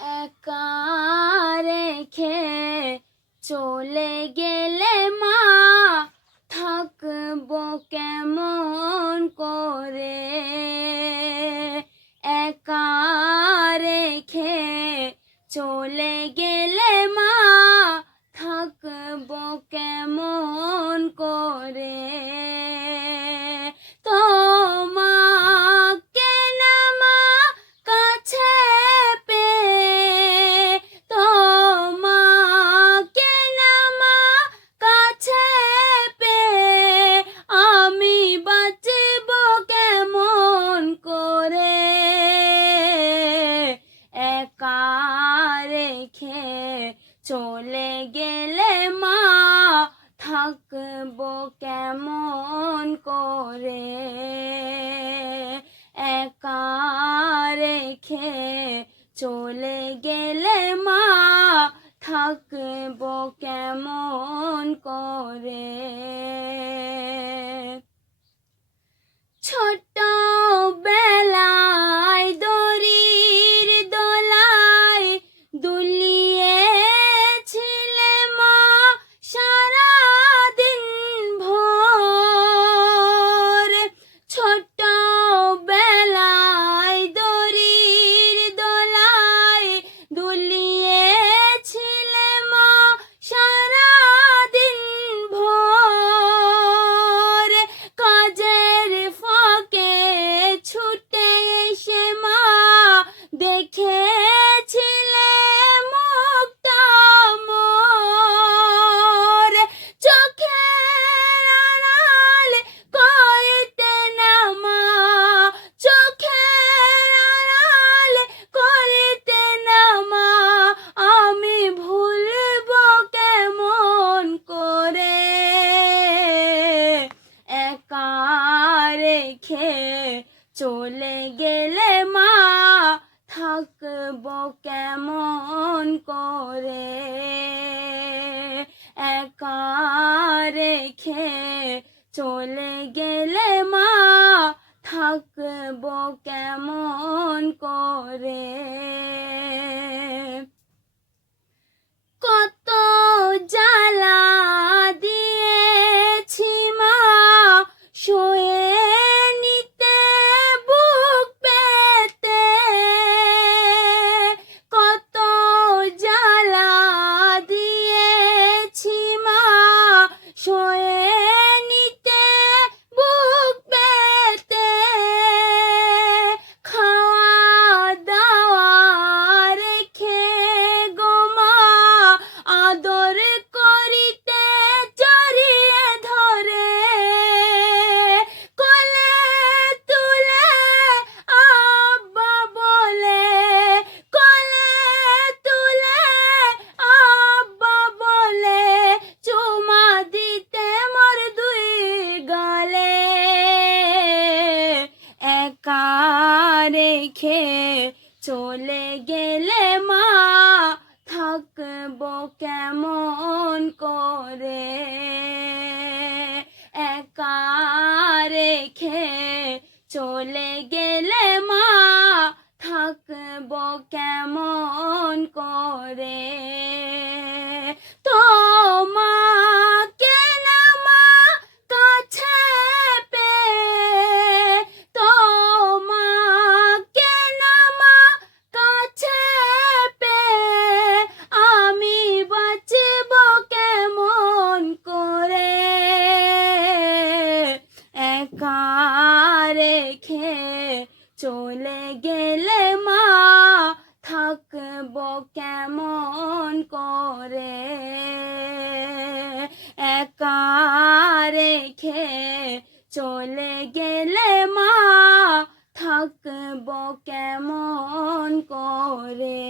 একা রেখে চলে গেলে মা, থাকবো কেমন করে। একা রেখে চলে গেলে মা, থাকবো কেমন করে। তোমাকে না মা কাছে পেয়ে, তোমাকে না মা কাছে পেয়ে, আমি বাঁচব কেমন করে। একা রেখে চলে গেলে মা, থাকবো কেমন করে। একা রেখে চলে গেলে মা, থাকবো কেমন করে। ছোট বেলায় দড়ির দোলায় দুলিয়েছিলে মা সারা দিন ভোর। ছোট বেলায় দড়ির দোলায় দুলিয়েছিলে মা সারা দিন ভোর। কাজের ফাঁকে ছুটে এসে মা দেখেছিলে মুখটা মোর। চোখের আড়াল করতে না মা, চোখের আড়াল করতে না মা, আমি ভুলবো কেমন করে। একা রেখে চলে গেলে মা, থাকবো কেমন করে। একা রেখে চলে গেলে মা, থাকবো কেমন করে। কত জ্বালা দিয়েছি মা, সয়ে নিতে বুক পেতে। কত জ্বালা দিয়েছি মা, সয়ে নিতে বুক পেতে। খাওয়া দাওয়া রেখে গো মা, আদর করিতে জড়িয়ে ধরে। কোলে তুলে আব্বা বলে, কোলে তুলে আব্বা বলে, চুমা দিতে মোর দুই গালে। একা রেখে চলে গেলে মা, থাকবো কেমন করে। একা রেখে চলে গেলে মা, থাকবো কেমন করে। তোমাকে না মা কাছে পেয়ে, তোমাকে না মা কাছে পেয়ে, আমি বাঁচব কেমন করে। একা রেখে চলে গেলে মা, থাকবো কেমন করে। একা রেখে চলে গেলে মা, থাকবো কেমন করে।